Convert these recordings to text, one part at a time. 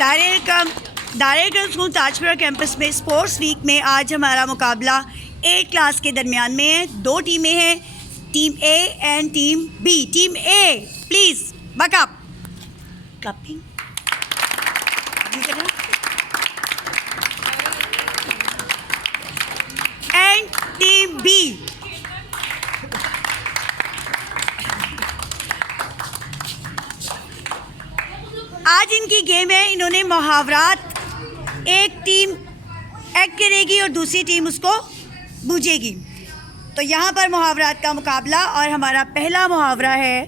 दायरा school Tajpura campus में sports week में आज हमारा मुकाबला 8 क्लास के दरमियान में है। 2 टीमें हैं, team A and team B. Team A please back up, clapping. And team B, आज इनकी गेम है। इन्होंने मुहावरात, एक टीम एक्ट करेगी और दूसरी टीम उसको बूझेगी। तो यहाँ पर मुहावरात का मुकाबला और हमारा पहला मुहावरा है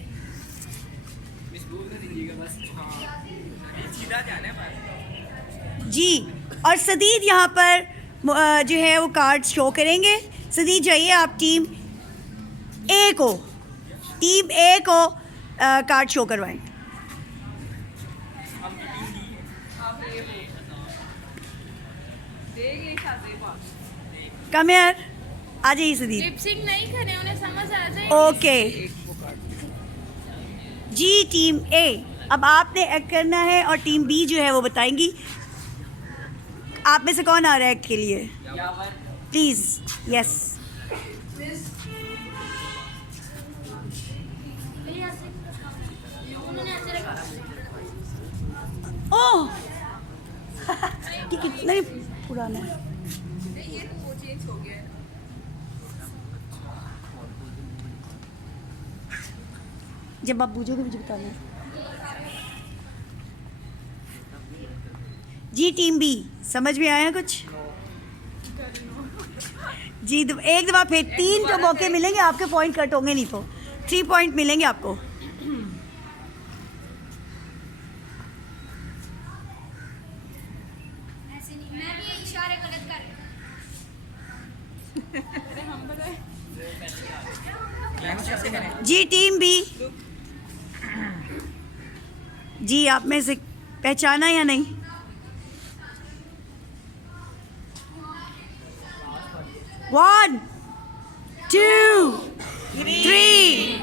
जी। और सदीद यहाँ पर जो है वो कार्ड शो करेंगे। सदीद जाइए, आप टीम ए को कार्ड शो करवाएं। कम यार, आ जाइए सदीद। लिपसिंग नहीं करे, उन्हें समझ आ जाए। ओके जी, टीम ए अब आपने एक्ट करना है और टीम बी जो है वो बताएंगी। आप में से कौन आ रहा है एक्ट के लिए? Please, yes. ओह ठीक है, नहीं पुराना है। जब आप बूझोगे मुझे बताना है जी। टीम बी, समझ में आया कुछ जी? एक दफ़ा फिर 3 जो मौके मिलेंगे आपके, पॉइंट कट होंगे नहीं तो 3 पॉइंट मिलेंगे आपको। जी टीम बी जी, आप में से पहचाना या नहीं? One, 2, 3